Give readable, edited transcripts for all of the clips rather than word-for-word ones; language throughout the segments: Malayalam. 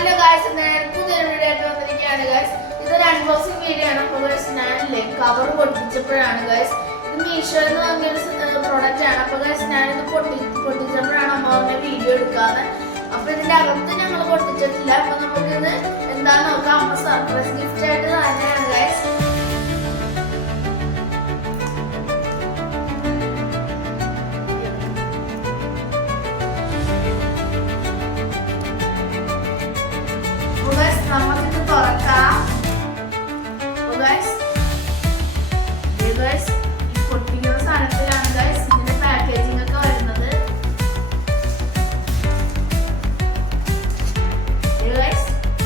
ഹലോ ഗായ്സ്, പുതിയൊരു വീഡിയോ ആയിട്ട് വന്നിരിക്കുകയാണ് ഗായ്സ്. ഇതൊരു അൺബോക്സിംഗ് വീഡിയോ ആണ്. അപ്പോൾ ഗായ്സ് ഞാനില്ലേ കവർ പൊട്ടിച്ചപ്പോഴാണ് ഗായ്സ്, ഇത് മീഷോ എന്ന് പറഞ്ഞൊരു പ്രോഡക്റ്റ് ആണ്. അപ്പോൾ ഗായ്സ് ഞാനിത് പൊട്ടിച്ചപ്പോഴാണ് അമ്മ പറഞ്ഞ വീഡിയോ എടുക്കാറ്. അപ്പോൾ ഇതിൻ്റെ അകത്ത് ഞങ്ങൾ പൊട്ടിച്ചിട്ടില്ല. അപ്പോൾ നമുക്കിത് എന്താണെന്ന് നോക്കാം. അമ്മ സർപ്രൈസ് ഗിഫ്റ്റ് ആയിട്ട് തന്നെയാണ് ഗായ്സ്. നമുക്കിത് തുറക്കാം. പൊട്ടിക്കുന്ന സാധനത്തിലാണ് ഗൈസ് ഇതിന്റെ പാക്കേജിംഗ് ഒക്കെ വരുന്നത്.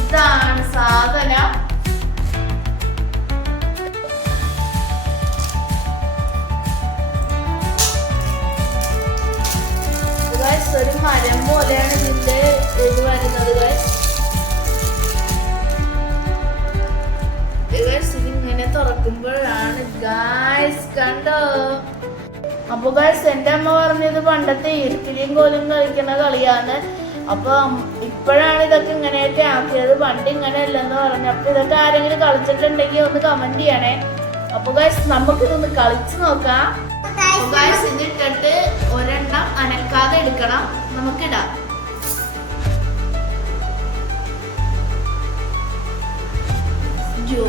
ഇതാണ് സാധനം. ഒരു മരം പോലെയാണ് ഇതിന്റെ ഇത് വരുന്നത് ഗൈസ്. ഇതിങ്ങനെ തുറക്കുമ്പോഴാണ് ഗായ്സ് കണ്ടോ. അപ്പൊ ഗായ്സ് എന്റെ അമ്മ പറഞ്ഞത് പണ്ടത്തെ ഈർക്കിലിയും കോലും കളിക്കുന്ന കളിയാണ്. അപ്പൊ ഇപ്പോഴാണ് ഇതൊക്കെ ഇങ്ങനെയൊക്കെ ആക്കിയത്, പണ്ട് ഇങ്ങനെയല്ലെന്ന് പറഞ്ഞു. അപ്പൊ ഇതൊക്കെ ആരെങ്കിലും കളിച്ചിട്ടുണ്ടെങ്കിൽ ഒന്ന് കമന്റ് ചെയ്യണേ. അപ്പൊ ഗായ്സ് നമുക്കിതൊന്ന് കളിച്ചു നോക്കാം. ഗായ്സ് ഇതിട്ടിട്ട് ഒരെണ്ണം അനക്കാതെ എടുക്കണം. നമുക്കിടാം. ജോ